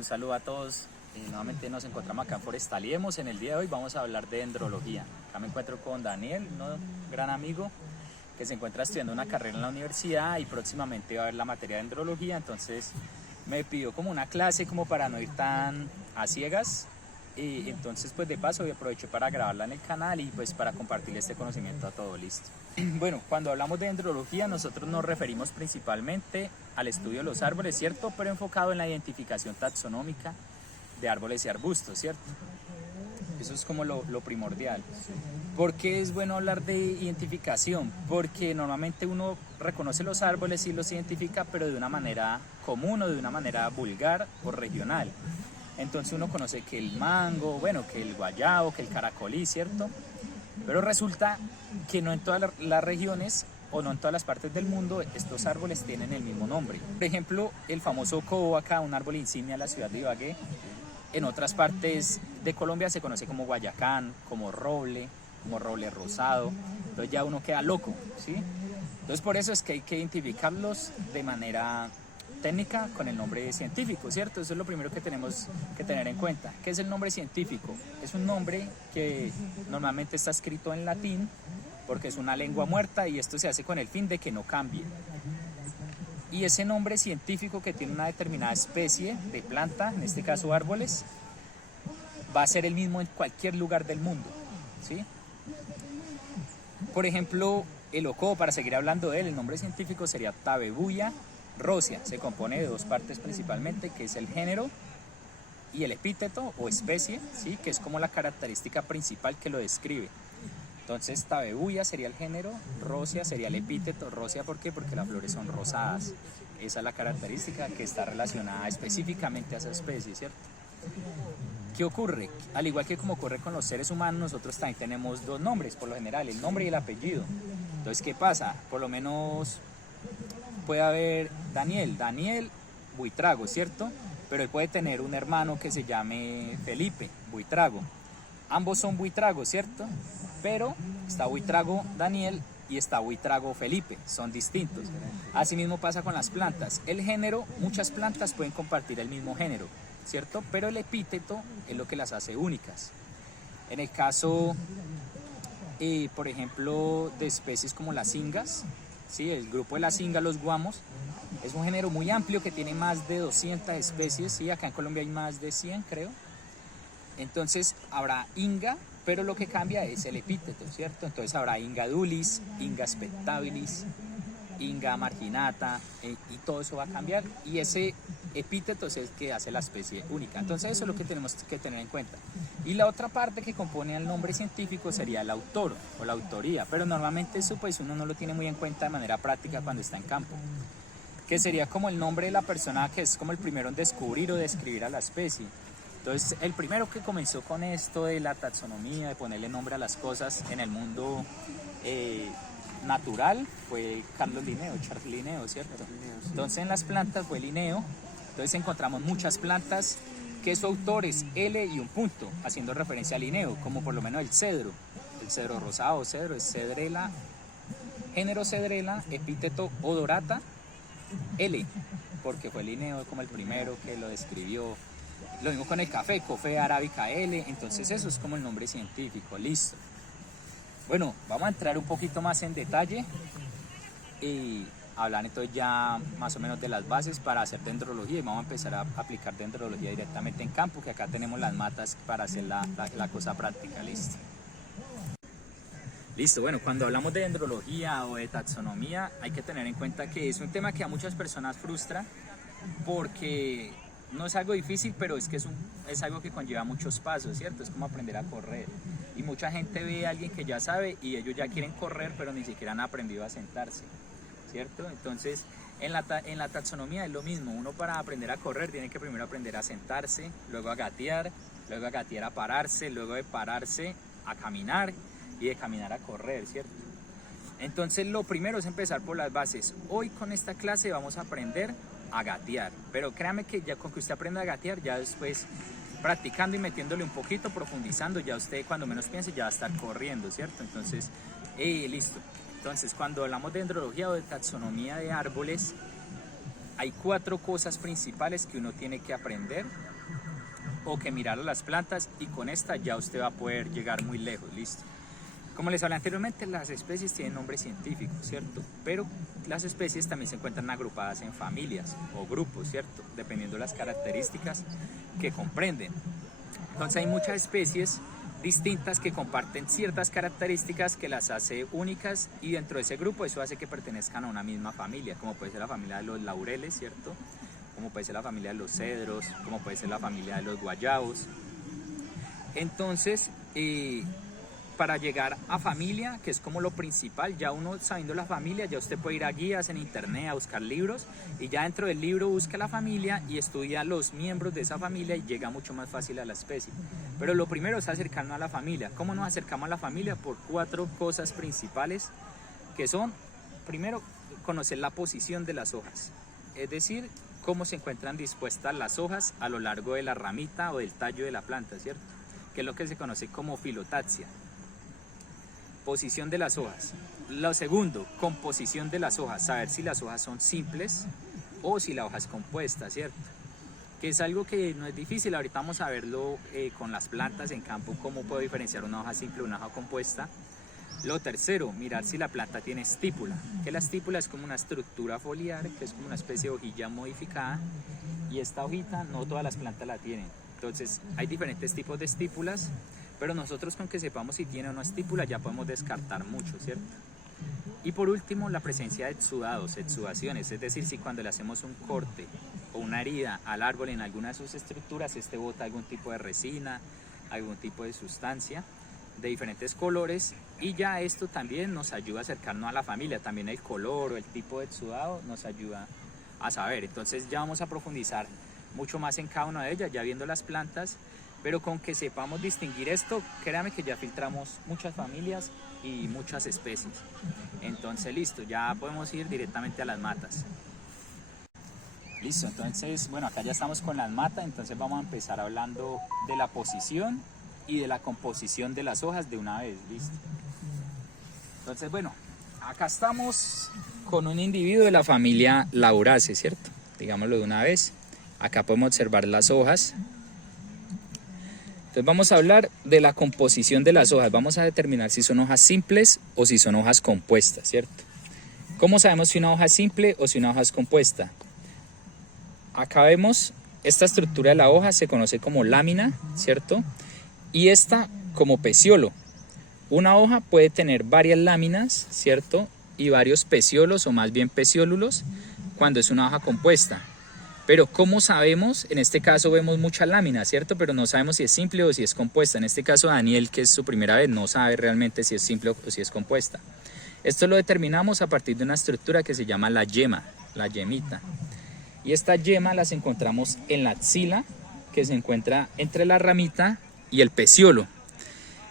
Un saludo a todos. Nuevamente nos encontramos acá en Forestaliemos. En el día de hoy vamos a hablar de dendrología. Acá me encuentro con Daniel, un gran amigo que se encuentra estudiando una carrera en la universidad y próximamente va a ver la materia de dendrología. Entonces me pidió como una clase como para no ir tan a ciegas. Y entonces pues de paso aprovecho para grabarla en el canal y pues para compartir este conocimiento a todo. Listo. Bueno, cuando hablamos de dendrología nosotros nos referimos principalmente al estudio de los árboles, ¿cierto? Pero enfocado en la identificación taxonómica de árboles y arbustos, ¿cierto? Eso es como lo primordial. ¿Por qué es bueno hablar de identificación? Porque normalmente uno reconoce los árboles y los identifica, pero de una manera común o de una manera vulgar o regional. Entonces uno conoce que el mango, bueno, que el guayabo, que el caracolí, ¿cierto? Pero resulta que no en todas las regiones o no en todas las partes del mundo estos árboles tienen el mismo nombre. Por ejemplo, el famoso cobo acá, un árbol insignia de la ciudad de Ibagué, en otras partes de Colombia se conoce como guayacán, como roble rosado. Entonces ya uno queda loco, ¿sí? Entonces por eso es que hay que identificarlos de manera técnica con el nombre científico, ¿cierto? Eso es lo primero que tenemos que tener en cuenta. ¿Qué es el nombre científico? Es un nombre que normalmente está escrito en latín porque es una lengua muerta y esto se hace con el fin de que no cambie. Y ese nombre científico que tiene una determinada especie de planta, en este caso árboles, va a ser el mismo en cualquier lugar del mundo, ¿sí? Por ejemplo, el ocobo, para seguir hablando de él, el nombre científico sería Tabebuia rosea. Se compone de dos partes principalmente, que es el género y el epíteto o especie, ¿sí? Que es como la característica principal que lo describe. Entonces Tabebuia sería el género, rosea sería el epíteto. Rosea, ¿por qué? Porque las flores son rosadas. Esa es la característica que está relacionada específicamente a esa especie, ¿cierto? ¿Qué ocurre? Al igual que como ocurre con los seres humanos, nosotros también tenemos dos nombres, por lo general, el nombre y el apellido. Entonces, ¿qué pasa? Por lo menos puede haber Daniel Buitrago, ¿cierto? Pero él puede tener un hermano que se llame Felipe Buitrago. Ambos son Buitrago, ¿cierto? Pero está Buitrago Daniel y está Buitrago Felipe, son distintos. Asimismo pasa con las plantas. El género, muchas plantas pueden compartir el mismo género, ¿cierto? Pero el epíteto es lo que las hace únicas. En el caso, por ejemplo, de especies como las ingas, ¿sí? El grupo de las ingas, los guamos, es un género muy amplio que tiene más de 200 especies, ¿sí? Acá en Colombia hay más de 100, creo. Entonces habrá inga, pero lo que cambia es el epíteto, ¿cierto? Entonces habrá inga dulis, inga spectabilis, inga marginata, y todo eso va a cambiar, y ese epíteto es el que hace la especie única. Entonces eso es lo que tenemos que tener en cuenta. Y la otra parte que compone el nombre científico sería el autor o la autoría, pero normalmente eso pues uno no lo tiene muy en cuenta de manera práctica cuando está en campo, que sería como el nombre de la persona que es como el primero en descubrir o describir a la especie. Entonces el primero que comenzó con esto de la taxonomía, de ponerle nombre a las cosas en el mundo natural, fue Charles Linneo, ¿cierto? Entonces en las plantas fue Linneo. Entonces encontramos muchas plantas que su autor es L y un punto, haciendo referencia a Linneo, como por lo menos el cedro rosado, cedro es cedrela, género cedrela, epíteto odorata, L, porque fue Linneo como el primero que lo describió. Lo mismo con el café, Coffea arábica L, entonces eso es como el nombre científico, listo. Bueno, vamos a entrar un poquito más en detalle y hablar entonces ya más o menos de las bases para hacer dendrología, y vamos a empezar a aplicar dendrología directamente en campo, que acá tenemos las matas para hacer la cosa práctica, listo. Listo, bueno, cuando hablamos de dendrología o de taxonomía hay que tener en cuenta que es un tema que a muchas personas frustra porque no es algo difícil, pero es que es algo que conlleva muchos pasos, ¿cierto? Es como aprender a correr. Y mucha gente ve a alguien que ya sabe y ellos ya quieren correr, pero ni siquiera han aprendido a sentarse, ¿cierto? Entonces, en la taxonomía es lo mismo. Uno para aprender a correr tiene que primero aprender a sentarse, luego a gatear a pararse, luego de pararse a caminar y de caminar a correr, ¿cierto? Entonces, lo primero es empezar por las bases. Hoy con esta clase vamos a aprender a gatear, pero créame que ya con que usted aprenda a gatear, ya después practicando y metiéndole un poquito, profundizando, ya usted cuando menos piense ya va a estar corriendo, ¿cierto? Entonces, listo. Entonces, cuando hablamos de dendrología o de taxonomía de árboles, hay 4 cosas principales que uno tiene que aprender o que mirar a las plantas, y con esta ya usted va a poder llegar muy lejos, listo. Como les hablé anteriormente, las especies tienen nombre científico, ¿cierto? Pero las especies también se encuentran agrupadas en familias o grupos, ¿cierto? Dependiendo de las características que comprenden. Entonces hay muchas especies distintas que comparten ciertas características que las hace únicas, y dentro de ese grupo eso hace que pertenezcan a una misma familia, como puede ser la familia de los laureles, ¿cierto? Como puede ser la familia de los cedros, como puede ser la familia de los guayabos. Entonces, para llegar a familia, que es como lo principal, ya uno sabiendo la familia, ya usted puede ir a guías en internet a buscar libros, y ya dentro del libro busca la familia y estudia los miembros de esa familia y llega mucho más fácil a la especie. Pero lo primero es acercarnos a la familia. ¿Cómo nos acercamos a la familia? Por 4 cosas principales, que son, primero, conocer la posición de las hojas, es decir, cómo se encuentran dispuestas las hojas a lo largo de la ramita o del tallo de la planta, ¿cierto? Que es lo que se conoce como filotaxia. Posición de las hojas. Lo segundo, composición de las hojas, saber si las hojas son simples o si la hoja es compuesta, ¿cierto? Que es algo que no es difícil. Ahorita vamos a verlo con las plantas en campo, cómo puedo diferenciar una hoja simple de una hoja compuesta. Lo tercero, mirar si la planta tiene estípula, que la estípula es como una estructura foliar, que es como una especie de hojilla modificada, y esta hojita no todas las plantas la tienen. Entonces hay diferentes tipos de estípulas, pero nosotros con que sepamos si tiene o no estípula ya podemos descartar mucho, ¿cierto? Y por último, la presencia de exudados, exudaciones, es decir, si cuando le hacemos un corte o una herida al árbol en alguna de sus estructuras, este bota algún tipo de resina, algún tipo de sustancia de diferentes colores, y ya esto también nos ayuda a acercarnos a la familia. También el color o el tipo de exudado nos ayuda a saber. Entonces ya vamos a profundizar mucho más en cada una de ellas, ya viendo las plantas, pero con que sepamos distinguir esto, créame que ya filtramos muchas familias y muchas especies. Entonces listo, ya podemos ir directamente a las matas. Listo, entonces bueno, acá ya estamos con las matas, entonces vamos a empezar hablando de la posición y de la composición de las hojas de una vez, listo. Entonces bueno, acá estamos con un individuo de la familia Lauraceae, ¿cierto? Digámoslo de una vez. Acá podemos observar las hojas. Entonces vamos a hablar de la composición de las hojas. Vamos a determinar si son hojas simples o si son hojas compuestas, ¿cierto? ¿Cómo sabemos si una hoja es simple o si una hoja es compuesta? Acá vemos esta estructura de la hoja, se conoce como lámina, ¿cierto? Y esta como peciolo. Una hoja puede tener varias láminas, ¿cierto? Y varios peciolos, o más bien peciólulos, cuando es una hoja compuesta. Pero ¿cómo sabemos? En este caso vemos muchas láminas, ¿cierto? Pero no sabemos si es simple o si es compuesta. En este caso Daniel, que es su primera vez, no sabe realmente si es simple o si es compuesta. Esto lo determinamos a partir de una estructura que se llama la yema, la yemita. Y esta yema las encontramos en la axila, que se encuentra entre la ramita y el peciolo.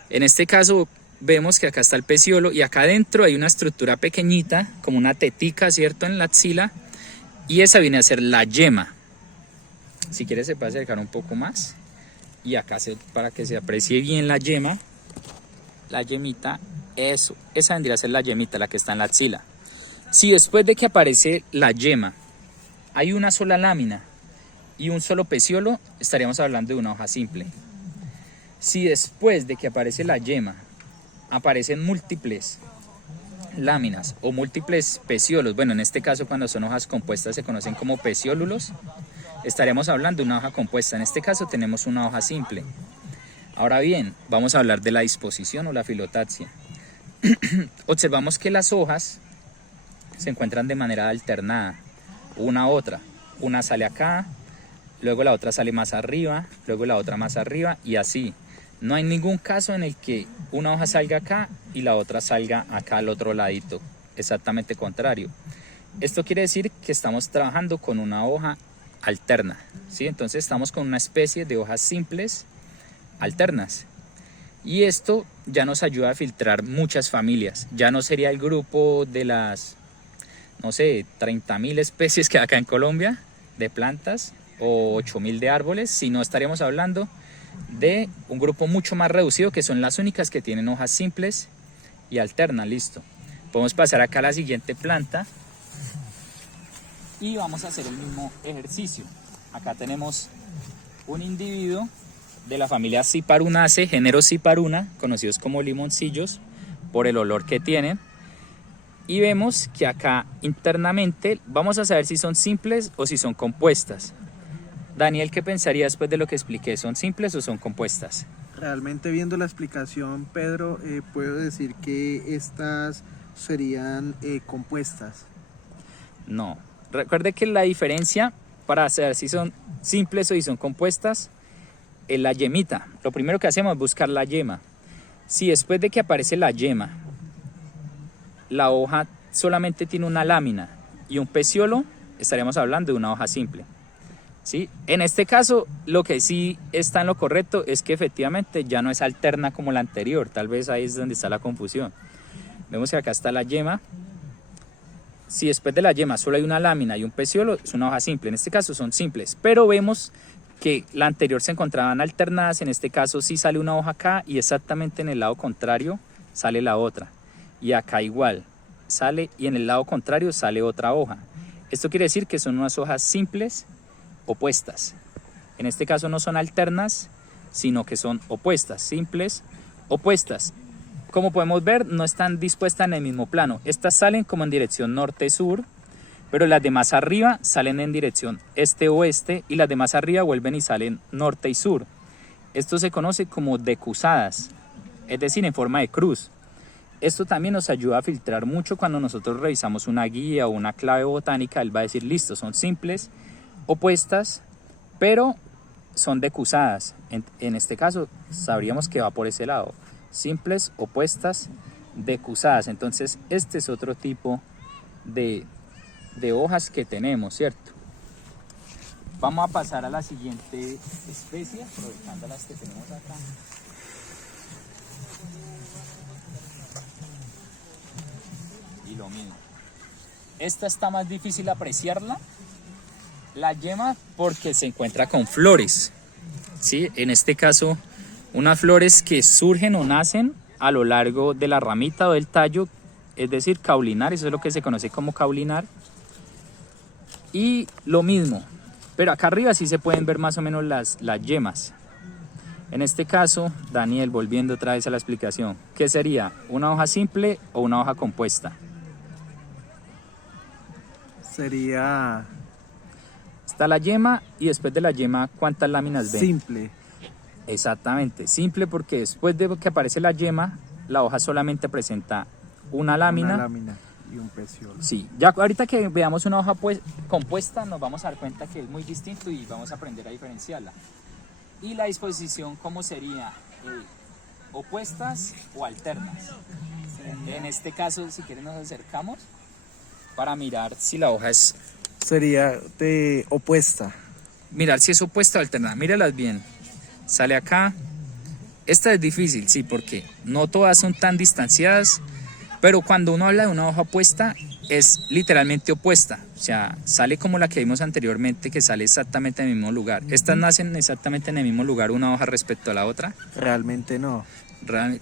En este caso vemos que acá está el peciolo y acá adentro hay una estructura pequeñita, como una tetica, ¿cierto? En la axila. Y esa viene a ser la yema. Si quieres se puede acercar un poco más. Y acá para que se aprecie bien la yema. La yemita, eso. Esa vendría a ser la yemita, la que está en la axila. Si después de que aparece la yema hay una sola lámina y un solo peciolo, estaríamos hablando de una hoja simple. Si después de que aparece la yema aparecen múltiples láminas o múltiples peciolos, bueno, en este caso cuando son hojas compuestas se conocen como peciólulos, estaríamos hablando de una hoja compuesta. En este caso tenemos una hoja simple. Ahora bien, vamos a hablar de la disposición o la filotaxia. Observamos que las hojas se encuentran de manera alternada, una a otra. Una sale acá, luego la otra sale más arriba, luego la otra más arriba, y así. No hay ningún caso en el que una hoja salga acá y la otra salga acá al otro ladito, exactamente contrario. Esto quiere decir que estamos trabajando con una hoja alterna, ¿sí? Entonces estamos con una especie de hojas simples alternas. Y esto ya nos ayuda a filtrar muchas familias. Ya no sería el grupo de las, no sé, 30.000 especies que hay acá en Colombia de plantas o 8.000 de árboles, sino estaríamos hablando de un grupo mucho más reducido, que son las únicas que tienen hojas simples y alternas. Listo. Podemos pasar acá a la siguiente planta. y vamos a hacer el mismo ejercicio. Acá tenemos un individuo de la familia Cyparunaceae, género Cyparuna, conocidos como limoncillos por el olor que tienen. Y vemos que acá internamente vamos a saber si son simples o si son compuestas. Daniel, ¿qué pensaría después de lo que expliqué? ¿Son simples o son compuestas? Realmente viendo la explicación, Pedro, puedo decir que estas serían compuestas. No. Recuerde que la diferencia para saber si son simples o si son compuestas es la yemita. Lo primero que hacemos es buscar la yema. Si después de que aparece la yema, la hoja solamente tiene una lámina y un peciolo, estaríamos hablando de una hoja simple. ¿Sí? En este caso, lo que sí está en lo correcto es que efectivamente ya no es alterna como la anterior. Tal vez ahí es donde está la confusión. Vemos que acá está la yema. Si después de la yema solo hay una lámina y un peciolo, es una hoja simple. En este caso son simples, pero vemos que la anterior se encontraban alternadas. En este caso sí sale una hoja acá y exactamente en el lado contrario sale la otra. Y acá igual sale y en el lado contrario sale otra hoja. Esto quiere decir que son unas hojas simples opuestas. En este caso no son alternas, sino que son opuestas, simples, opuestas. Como podemos ver, no están dispuestas en el mismo plano. Estas salen como en dirección norte-sur, pero las de más arriba salen en dirección este-oeste y las de más arriba vuelven y salen norte y sur. Esto se conoce como decusadas, es decir, en forma de cruz. Esto también nos ayuda a filtrar mucho cuando nosotros revisamos una guía o una clave botánica. Él va a decir, listo, son simples, opuestas, pero son decusadas. En este caso sabríamos que va por ese lado. Simples, opuestas, decusadas. Entonces este es otro tipo de hojas que tenemos, ¿cierto? Vamos a pasar a la siguiente especie, aprovechando las que tenemos acá. Y lo mismo. Esta está más difícil apreciarla, la yema, porque se encuentra con flores, ¿sí? En este caso, unas flores que surgen o nacen a lo largo de la ramita o del tallo, es decir, caulinar, eso es lo que se conoce como caulinar. Y lo mismo, pero acá arriba sí se pueden ver más o menos las yemas. En este caso, Daniel, volviendo otra vez a la explicación, ¿qué sería? ¿Una hoja simple o una hoja compuesta? Sería Está la yema y después de la yema, ¿cuántas láminas ven? simple. Exactamente, simple porque después de que aparece la yema, la hoja solamente presenta una lámina. Una lámina y un peciolo. Sí, ya ahorita que veamos una hoja compuesta nos vamos a dar cuenta que es muy distinto y vamos a aprender a diferenciarla. Y la disposición, ¿cómo sería? ¿Opuestas o alternas? En este caso, si quieren nos acercamos para mirar si la hoja es... Sería de opuesta. Mirar si es opuesta o alternada, míralas bien. Sale acá. Esta es difícil, sí, porque no todas son tan distanciadas, pero cuando uno habla de una hoja opuesta, es literalmente opuesta. O sea, sale como la que vimos anteriormente, que sale exactamente en el mismo lugar. Estas nacen exactamente en el mismo lugar, una hoja respecto a la otra. Realmente no.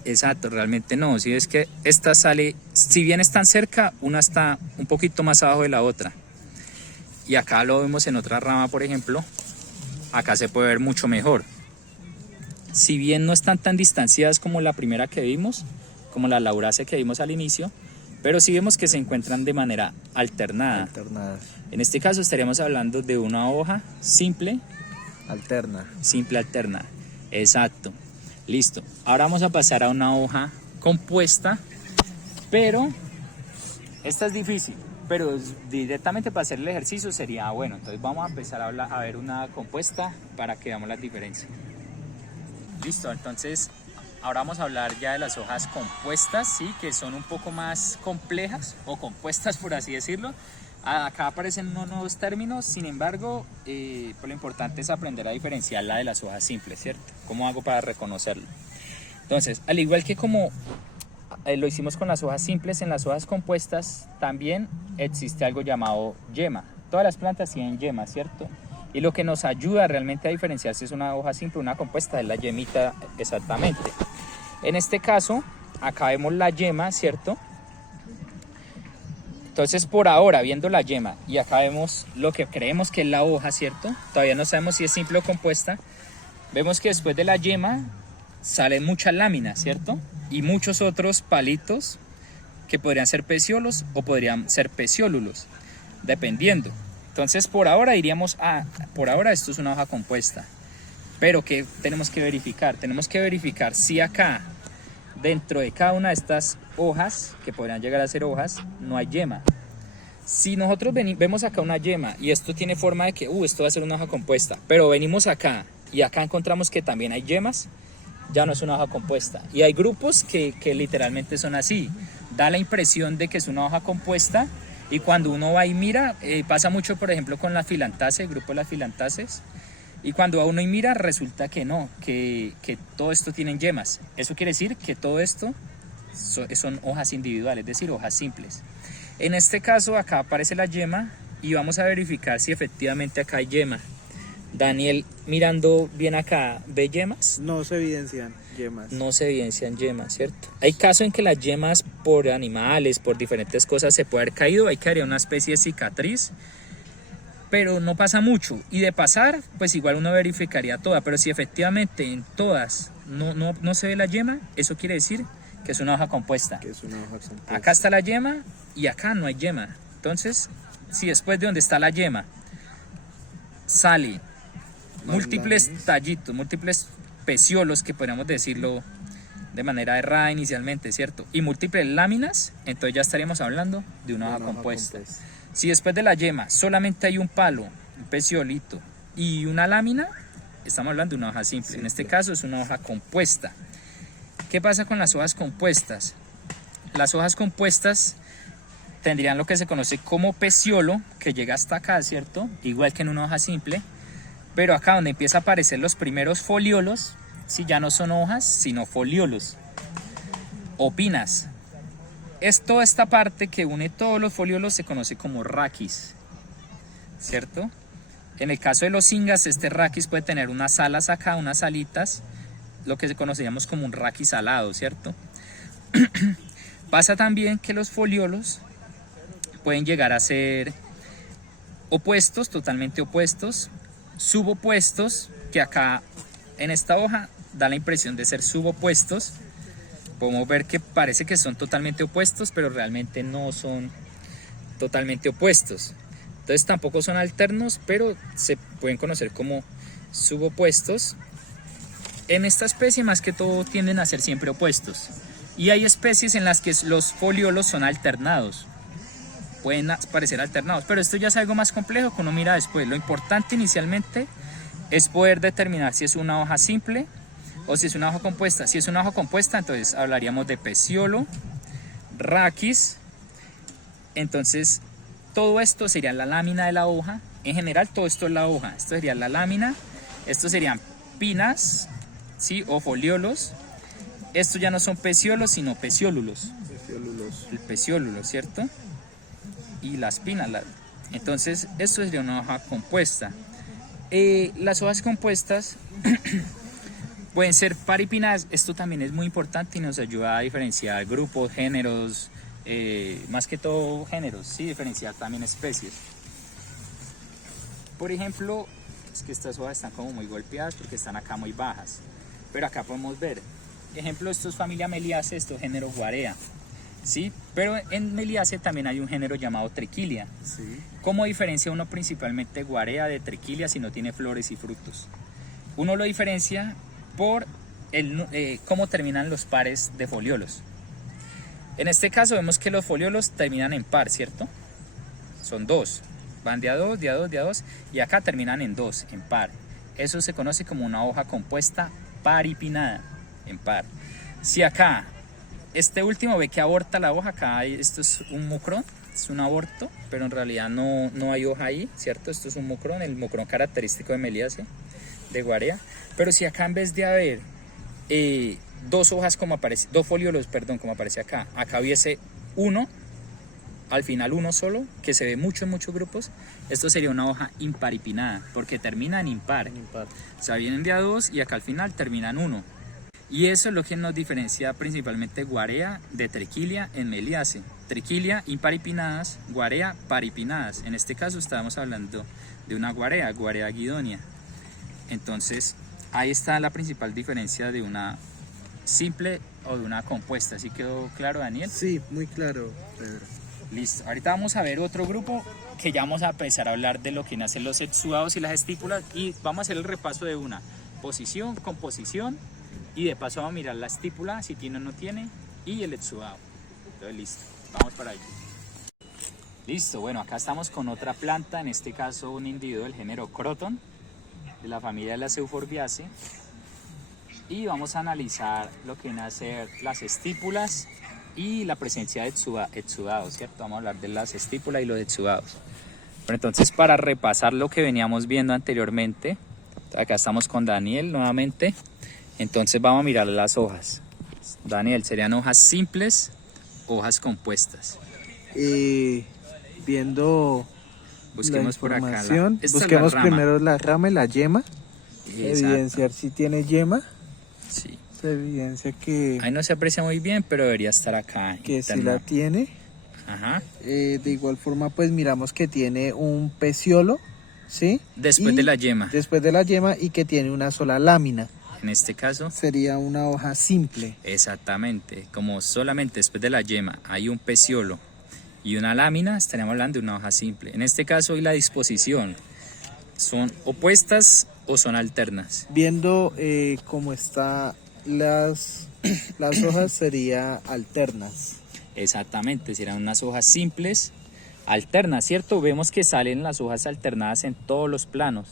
Exacto, realmente no. Si es que esta sale, si bien están cerca, una está un poquito más abajo de la otra. Y acá lo vemos en otra rama, por ejemplo. Acá se puede ver mucho mejor. Si bien no están tan distanciadas como la primera que vimos, como la laurácea que vimos al inicio, pero sí vemos que se encuentran de manera alternada. Alternadas. En este caso estaríamos hablando de una hoja simple. Alterna. Simple alterna. Exacto. Listo. Ahora vamos a pasar a una hoja compuesta, pero esta es difícil. Pero directamente para hacer el ejercicio sería bueno. Entonces vamos a empezar a ver una compuesta para que veamos las diferencias. Listo, entonces ahora vamos a hablar ya de las hojas compuestas, ¿sí? Que son un poco más complejas o compuestas, por así decirlo. Acá aparecen unos nuevos términos, sin embargo, pues lo importante es aprender a diferenciarla de las hojas simples, ¿cierto? ¿Cómo hago para reconocerlo? Entonces, al igual que como lo hicimos con las hojas simples, en las hojas compuestas también existe algo llamado yema. Todas las plantas tienen yema, ¿cierto? Y lo que nos ayuda realmente a diferenciar si es una hoja simple o una compuesta es la yemita exactamente. En este caso, acá vemos la yema, ¿cierto? Entonces por ahora, viendo la yema, y acá vemos lo que creemos que es la hoja, ¿cierto? Todavía no sabemos si es simple o compuesta. Vemos que después de la yema salen muchas láminas, ¿cierto? Y muchos otros palitos que podrían ser peciolos o podrían ser peciólulos, dependiendo. Entonces por ahora diríamos, por ahora esto es una hoja compuesta. Pero ¿qué tenemos que verificar? Tenemos que verificar si acá, dentro de cada una de estas hojas, que podrían llegar a ser hojas, no hay yema. Si nosotros vemos acá una yema y esto tiene forma de que, esto va a ser una hoja compuesta, pero venimos acá y acá encontramos que también hay yemas, ya no es una hoja compuesta. Y hay grupos que literalmente son así. Da la impresión de que es una hoja compuesta y cuando uno va y mira, pasa mucho por ejemplo con las filantáceas, el grupo de las filantáceas, y cuando a uno y mira resulta que no, que todo esto tienen yemas. Eso quiere decir que todo esto son hojas individuales, es decir, hojas simples. En este caso acá aparece la yema y vamos a verificar si efectivamente acá hay yema. Daniel, mirando bien acá, ¿ve yemas? No se evidencian yemas. No se evidencian yemas, ¿cierto? Hay casos en que las yemas por animales, por diferentes cosas se puede haber caído, ahí quedaría una especie de cicatriz, pero no pasa mucho. Y de pasar, pues igual uno verificaría toda, pero si efectivamente en todas no se ve la yema, eso quiere decir que es una hoja compuesta. Que es una hoja compuesta. Acá está la yema y acá no hay yema. Entonces, si después de donde está la yema sale múltiples tallitos, múltiples peciolos, que podríamos decirlo de manera errada inicialmente, ¿cierto? Y múltiples láminas, entonces ya estaríamos hablando de una hoja compuesta. Si después de la yema solamente hay un palo, un peciolito y una lámina, estamos hablando de una hoja simple. En este caso es una hoja compuesta. ¿Qué pasa con las hojas compuestas? Las hojas compuestas tendrían lo que se conoce como peciolo, que llega hasta acá, ¿cierto? Igual que en una hoja simple. Pero acá donde empieza a aparecer los primeros foliolos, si ya no son hojas, sino foliolos o pinas. Es toda esta parte que une todos los foliolos, se conoce como raquis, ¿cierto? En el caso de los ingas, este raquis puede tener unas alas acá, unas alitas, lo que conoceríamos como un raquis alado, ¿cierto? Pasa también que los foliolos pueden llegar a ser opuestos, totalmente opuestos, subopuestos, que acá en esta hoja da la impresión de ser subopuestos. Podemos ver que parece que son totalmente opuestos, pero realmente no son totalmente opuestos. Entonces tampoco son alternos, pero se pueden conocer como subopuestos. En esta especie más que todo tienden a ser siempre opuestos. Y hay especies en las que los foliolos son alternados. Pueden parecer alternados, pero esto ya es algo más complejo que uno mira después. Lo importante inicialmente es poder determinar si es una hoja simple o si es una hoja compuesta. Si es una hoja compuesta, entonces hablaríamos de peciolo, raquis. Entonces todo esto sería la lámina de la hoja. En general todo esto es la hoja. Esto sería la lámina. Estos serían pinas, ¿sí? O foliolos. Estos ya no son peciolos sino peciólulos. El peciólulo, ¿cierto? Y las pinas. Entonces esto sería una hoja compuesta. Las hojas compuestas pueden ser paripinadas. Esto también es muy importante y nos ayuda a diferenciar grupos, géneros, más que todo géneros, ¿sí? Diferenciar también especies. Por ejemplo, es que estas hojas están como muy golpeadas porque están acá muy bajas, pero acá podemos ver, ejemplo, esto es familia Meliaceae, esto es género Guarea, ¿sí? Pero en Meliaceae también hay un género llamado Triquilia. Sí. ¿Cómo diferencia uno principalmente Guarea de Triquilia si no tiene flores y frutos? Uno lo diferencia por cómo terminan los pares de foliolos. En este caso vemos que los foliolos terminan en par, ¿cierto? Son dos, van de a dos, de a dos, de a dos, y acá terminan en dos, en par. Eso se conoce como una hoja compuesta paripinada, en par. Si acá, este último ve que aborta la hoja, acá esto es un mucrón, es un aborto, pero en realidad no hay hoja ahí, ¿cierto? Esto es un mucrón, el mucrón característico de Meliaceae, de Guarea. Pero si acá en vez de haber dos hojas como aparece, dos foliolos, perdón, como aparece acá hubiese uno, al final uno solo, que se ve mucho en muchos grupos, esto sería una hoja imparipinada, porque termina en impar. O sea, vienen de a dos y acá al final terminan uno. Y eso es lo que nos diferencia principalmente Guarea de Triquilia en Meliaceae. triquilia imparipinnadas, guarea paripinnadas. En este caso estábamos hablando de una guarea, Guarea guidonia. Entonces ahí está la principal diferencia de una simple o de una compuesta. ¿Sí quedó claro, Daniel? Sí, muy claro, Pedro. Listo, ahorita vamos a ver otro grupo que ya vamos a empezar a hablar de lo que nacen los exudados y las estípulas, y vamos a hacer el repaso de una posición, composición, y de paso vamos a mirar la estípula, si tiene o no tiene, y el exudado. Entonces listo, vamos para allá. Listo, bueno, acá estamos con otra planta, en este caso un individuo del género Croton, de la familia de las Euphorbiaceae, y vamos a analizar lo que viene a ser las estípulas y la presencia de exudados, ¿cierto? Vamos a hablar de las estípulas y los exudados. Bueno, entonces, para repasar lo que veníamos viendo anteriormente, acá estamos con Daniel nuevamente. Entonces vamos a mirar las hojas. Daniel, ¿serían hojas simples, hojas compuestas? Viendo Busquemos la por acá. información, Esta es busquemos la rama. primero la rama y la yema. Exacto. Evidenciar si tiene yema. Sí. Se evidencia que, Ahí no se aprecia muy bien, pero debería estar acá. que sí interna. la tiene. Ajá. De igual forma, pues miramos que tiene un peciolo, ¿sí? Después Y de la yema. Después de la yema, y que tiene una sola lámina. En este caso, Sería una hoja simple. exactamente. Como solamente después de la yema hay un peciolo y una lámina, estaríamos hablando de una hoja simple. En este caso, y la disposición, ¿son opuestas o son alternas? Viendo cómo está las hojas, sería alternas. Exactamente, serán unas hojas simples, alternas, ¿cierto? Vemos que salen las hojas alternadas en todos los planos,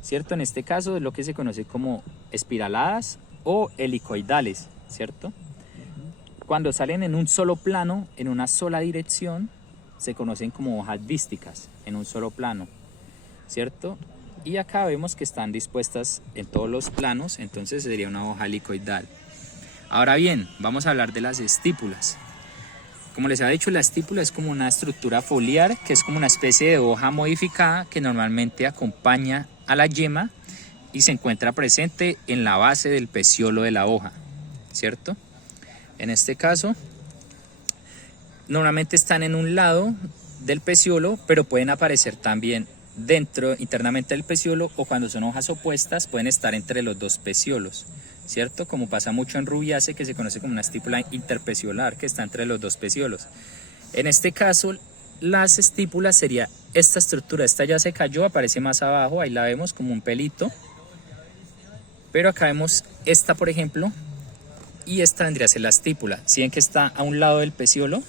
¿cierto? En este caso es lo que se conoce como espiraladas o helicoidales, ¿cierto? Cuando salen en un solo plano, en una sola dirección, se conocen como hojas dísticas, en un solo plano, ¿cierto? Y acá vemos que están dispuestas en todos los planos, entonces sería una hoja helicoidal. Ahora bien, vamos a hablar de las estípulas. Como les había dicho, la estípula es como una estructura foliar, que es como una especie de hoja modificada que normalmente acompaña a la yema y se encuentra presente en la base del peciolo de la hoja, ¿cierto? En este caso, normalmente están en un lado del peciolo, pero pueden aparecer también internamente del peciolo, o cuando son hojas opuestas pueden estar entre los dos peciolos, ¿cierto? Como pasa mucho en Rubiaceae, que se conoce como una estípula interpeciolar, que está entre los dos peciolos. En este caso, las estípulas sería esta estructura. Esta ya se cayó, aparece más abajo, ahí la vemos como un pelito. Pero acá vemos esta, por ejemplo, y esta vendría a ser la estípula. Si ven que está a un lado del peciolo,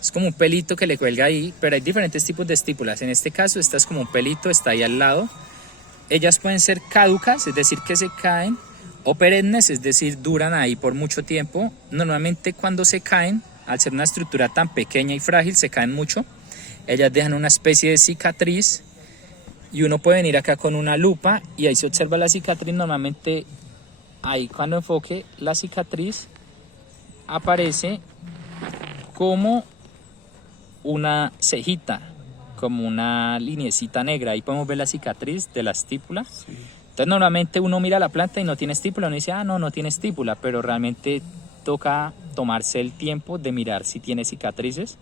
es como un pelito que le cuelga ahí, pero hay diferentes tipos de estípulas. En este caso, esta es como un pelito, está ahí al lado. Ellas pueden ser caducas, es decir, que se caen, o perennes, es decir, duran ahí por mucho tiempo. Normalmente cuando se caen, al ser una estructura tan pequeña y frágil, se caen mucho. Ellas dejan una especie de cicatriz y uno puede venir acá con una lupa y ahí se observa la cicatriz. Normalmente ahí, cuando enfoque, la cicatriz aparece como una cejita, como una lineecita negra. Ahí podemos ver la cicatriz de la estípula. Sí. Entonces normalmente uno mira la planta y no tiene estípula, uno dice, ah, no tiene estípula, pero realmente toca tomarse el tiempo de mirar si tiene cicatrices,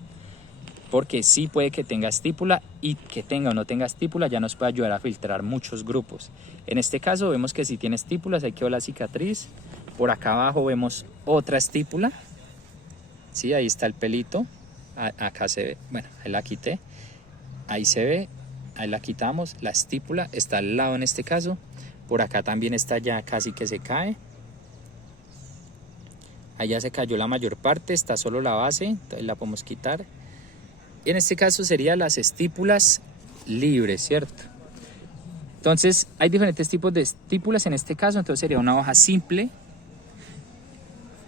porque sí puede que tenga estípula, y que tenga o no tenga estípula ya nos puede ayudar a filtrar muchos grupos. En este caso vemos que sí tiene estípulas, ahí quedó la cicatriz. Por acá abajo vemos otra estípula, sí, ahí está el pelito, acá se ve, bueno, ahí la quité, ahí se ve, ahí la quitamos, la estípula está al lado en este caso. Por acá también está, ya casi que se cae. Allá se cayó la mayor parte, está solo la base, entonces la podemos quitar. Y en este caso serían las estípulas libres, ¿cierto? Entonces hay diferentes tipos de estípulas en este caso. Entonces sería una hoja simple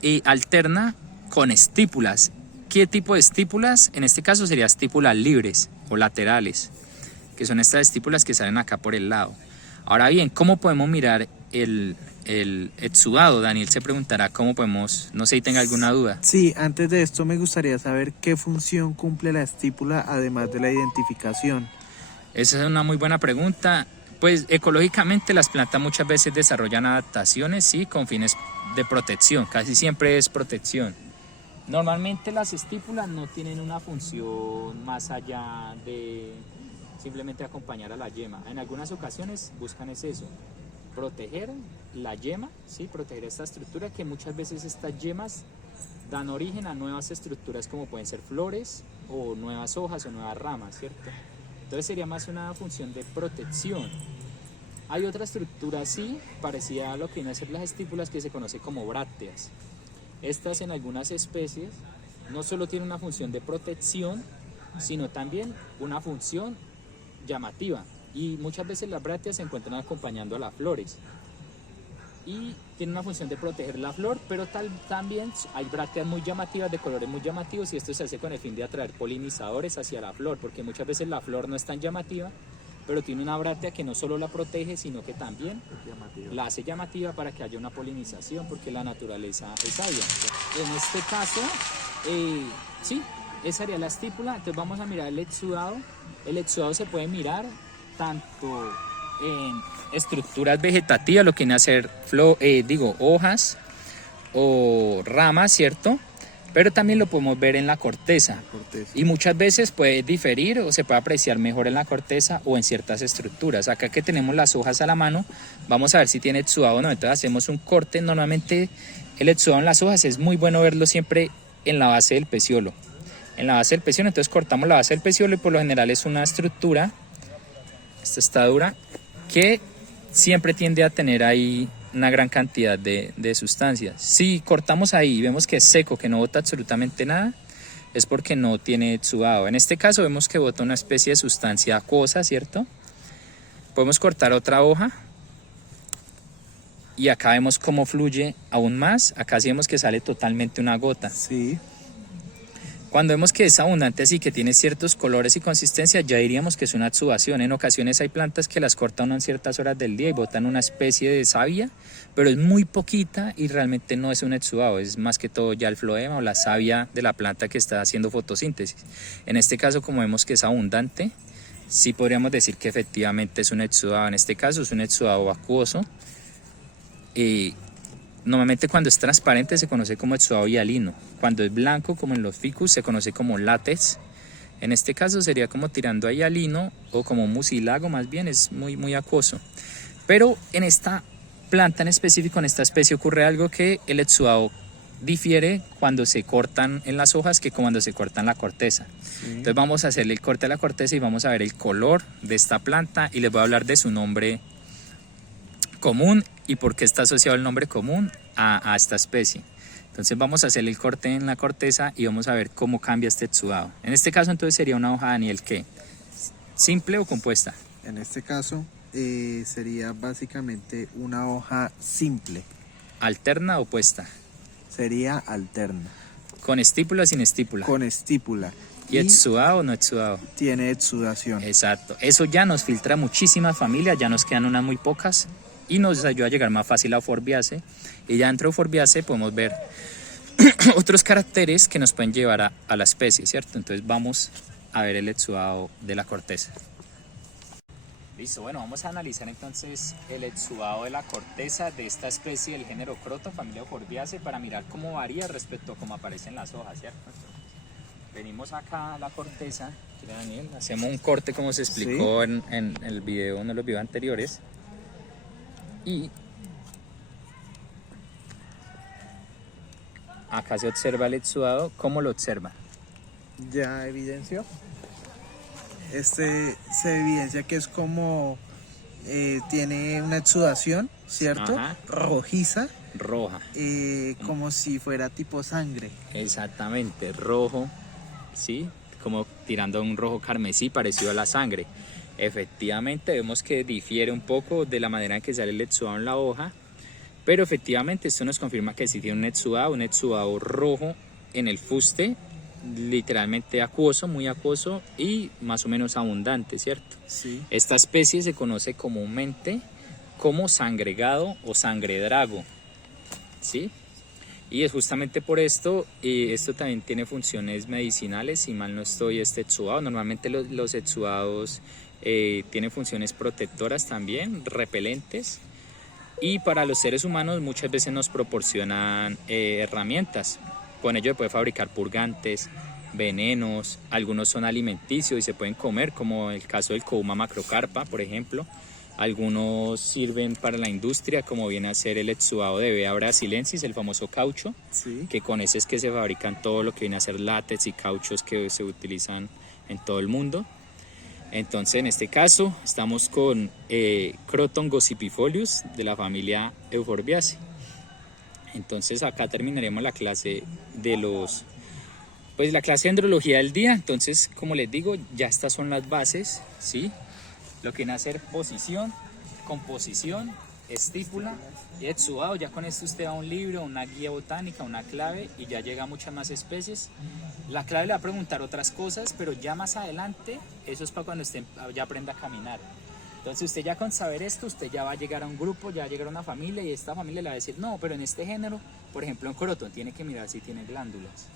y alterna con estípulas. ¿Qué tipo de estípulas? En este caso sería estípulas libres o laterales, que son estas estípulas que salen acá por el lado. Ahora bien, ¿cómo podemos mirar el exudado? Daniel se preguntará cómo podemos, no sé si tenga alguna duda. Sí, antes de esto me gustaría saber qué función cumple la estípula además de la identificación. Esa es una muy buena pregunta. Pues ecológicamente las plantas muchas veces desarrollan adaptaciones, sí, con fines de protección, casi siempre es protección. Normalmente las estípulas no tienen una función más allá de simplemente acompañar a la yema. En algunas ocasiones buscan es eso, proteger la yema, ¿sí? Proteger esta estructura, que muchas veces estas yemas dan origen a nuevas estructuras como pueden ser flores o nuevas hojas o nuevas ramas, ¿cierto? Entonces sería más una función de protección. Hay otra estructura así, parecida a lo que vienen a ser las estípulas, que se conoce como brácteas. Estas en algunas especies no solo tienen una función de protección, sino también una función llamativa. Y muchas veces las brácteas se encuentran acompañando a las flores. Y tienen una función de proteger la flor, pero también hay brácteas muy llamativas, de colores muy llamativos, y esto se hace con el fin de atraer polinizadores hacia la flor, porque muchas veces la flor no es tan llamativa, pero tiene una bráctea que no solo la protege, sino que también la hace llamativa para que haya una polinización, porque la naturaleza es sabia. En este caso, sí, esa sería la estípula. Entonces vamos a mirar el exudado. El exudado se puede mirar tanto en estructuras vegetativas, lo que viene a ser hojas o ramas, ¿cierto? Pero también lo podemos ver en la corteza. Y muchas veces puede diferir o se puede apreciar mejor en la corteza o en ciertas estructuras. Acá que tenemos las hojas a la mano, vamos a ver si tiene exudado o no. Entonces hacemos un corte. Normalmente el exudado en las hojas es muy bueno verlo siempre en la base del peciolo. En la base del peciolo, entonces cortamos la base del peciolo, y por lo general es una estructura, esta está dura, que siempre tiende a tener ahí una gran cantidad de sustancias. Si cortamos ahí y vemos que es seco, que no bota absolutamente nada, es porque no tiene exudado. En este caso vemos que bota una especie de sustancia acuosa, ¿cierto? Podemos cortar otra hoja y acá vemos cómo fluye aún más. Acá sí vemos que sale totalmente una gota. Sí. Cuando vemos que es abundante, así que tiene ciertos colores y consistencia, ya diríamos que es una exudación. En ocasiones hay plantas que las cortan en ciertas horas del día y botan una especie de savia, pero es muy poquita y realmente no es un exudado, es más que todo ya el floema o la savia de la planta que está haciendo fotosíntesis. En este caso, como vemos que es abundante, sí podríamos decir que efectivamente es un exudado. En este caso es un exudado acuoso. Normalmente cuando es transparente se conoce como exudado hialino. Cuando es blanco, como en los ficus, se conoce como látex. En este caso sería como tirando a hialino o como mucilago, más bien es muy acuoso. Pero en esta planta en específico, en esta especie, ocurre algo, que el exudado difiere cuando se cortan en las hojas que cuando se cortan la corteza. Sí. Entonces vamos a hacerle el corte a la corteza y vamos a ver el color de esta planta, y les voy a hablar de su nombre común y por qué está asociado el nombre común a esta especie. Entonces vamos a hacerle el corte en la corteza y vamos a ver cómo cambia este exudado. En este caso entonces sería una hoja, Daniel, ¿qué? ¿Simple o compuesta? En este caso sería básicamente una hoja simple. ¿Alterna o opuesta? Sería alterna. ¿Con estípula o sin estípula? Con estípula. ¿Y exudado o no exudado? Tiene exudación. Exacto. Eso ya nos filtra muchísimas familias, ya nos quedan unas muy pocas y nos ayuda a llegar más fácil a Euphorbiaceae. Y ya dentro de Euphorbiaceae podemos ver otros caracteres que nos pueden llevar a la especie, ¿cierto? Entonces vamos a ver el exudado de la corteza. Listo, bueno, vamos a analizar entonces el exudado de la corteza de esta especie del género Croto, familia Euphorbiaceae, para mirar cómo varía respecto a cómo aparecen las hojas, ¿cierto? Venimos acá a la corteza, Daniel, hacemos un corte como se explicó ¿sí? en el video, uno de los videos anteriores. Y acá se observa el exudado. ¿Cómo lo observa? Ya evidenció. Se evidencia que es como tiene una exudación, ¿cierto? Ajá. Rojiza. Roja. Como si fuera tipo sangre. Exactamente, rojo, ¿sí? Como tirando a un rojo carmesí parecido a la sangre. Efectivamente vemos que difiere un poco de la manera en que sale el exudado en la hoja, pero efectivamente esto nos confirma que sí tiene un exudado rojo en el fuste, literalmente acuoso, muy acuoso y más o menos abundante, ¿cierto? Sí. Esta especie se conoce comúnmente como sangregado o sangredrago, ¿sí? Y es justamente por esto, esto también tiene funciones medicinales, si mal no estoy, este exudado. Normalmente los exudados tienen funciones protectoras también, repelentes, y para los seres humanos muchas veces nos proporcionan herramientas. con ello se puede fabricar purgantes, venenos, algunos son alimenticios y se pueden comer, como el caso del Couma macrocarpa, por ejemplo. Algunos sirven para la industria, como viene a ser el exudado de Bea brasilensis, el famoso caucho, Sí. que con ese es que se fabrican todo lo que viene a ser látex y cauchos que se utilizan en todo el mundo. Entonces, en este caso, estamos con Croton gossipifolius de la familia Euphorbiaceae. Entonces, acá terminaremos la clase la clase de dendrología del día. Entonces, como les digo, ya estas son las bases, ¿sí? Lo que viene a ser posición, composición, estípula y exudado. Ya con esto usted va a un libro, una guía botánica, una clave y ya llega a muchas más especies. La clave le va a preguntar otras cosas, pero ya más adelante, eso es para cuando usted ya aprenda a caminar. Entonces usted ya con saber esto, usted ya va a llegar a un grupo, ya va a llegar a una familia y esta familia le va a decir, no, pero en este género, por ejemplo en Croton, tiene que mirar si tiene glándulas.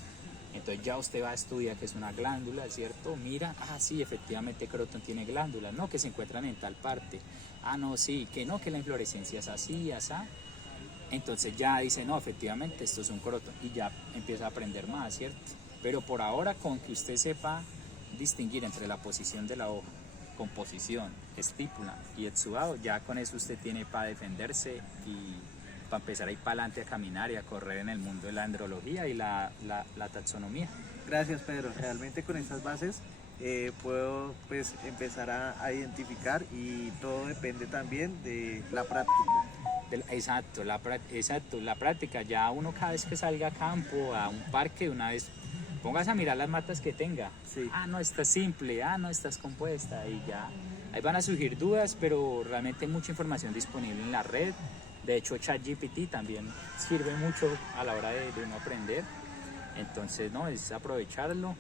Entonces ya usted va a estudiar qué es una glándula, ¿cierto? Mira, sí, efectivamente Croton tiene glándulas, no, que se encuentran en tal parte. No, sí, que no, que la inflorescencia es así, asá. Entonces ya dice, no, efectivamente esto es un Croton y ya empieza a aprender más, ¿cierto? Pero por ahora, con que usted sepa distinguir entre la posición de la hoja, composición, estípula y exudado, ya con eso usted tiene para defenderse y para empezar a ir para adelante a caminar y a correr en el mundo de la dendrología y la taxonomía. Gracias, Pedro. Realmente con estas bases puedo pues empezar a identificar y todo depende también de la práctica. Exacto, la práctica. Ya uno cada vez que salga a campo, a un parque, una vez póngase a mirar las matas que tenga. Sí. No, esta es simple, no, esta es compuesta y ya. Ahí van a surgir dudas, pero realmente hay mucha información disponible en la red. De hecho, ChatGPT también sirve mucho a la hora de uno aprender. Entonces, no, es aprovecharlo.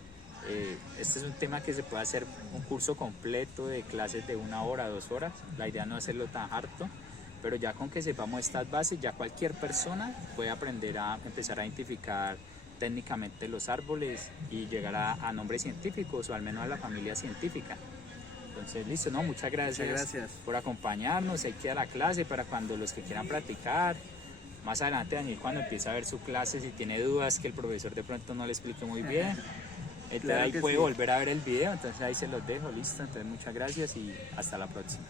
Este es un tema que se puede hacer un curso completo de clases de 1 hora, 2 horas. La idea no es hacerlo tan harto, pero ya con que sepamos estas bases, ya cualquier persona puede aprender a empezar a identificar técnicamente los árboles y llegar a nombres científicos o al menos a la familia científica. Entonces, listo, no, muchas gracias por acompañarnos. Ahí queda la clase para cuando los que quieran practicar. Más adelante, Daniel, cuando empiece a ver su clase, si tiene dudas que el profesor de pronto no le explique muy bien, entonces claro ahí puede volver a ver el video. Entonces ahí se los dejo, listo. Entonces, muchas gracias y hasta la próxima.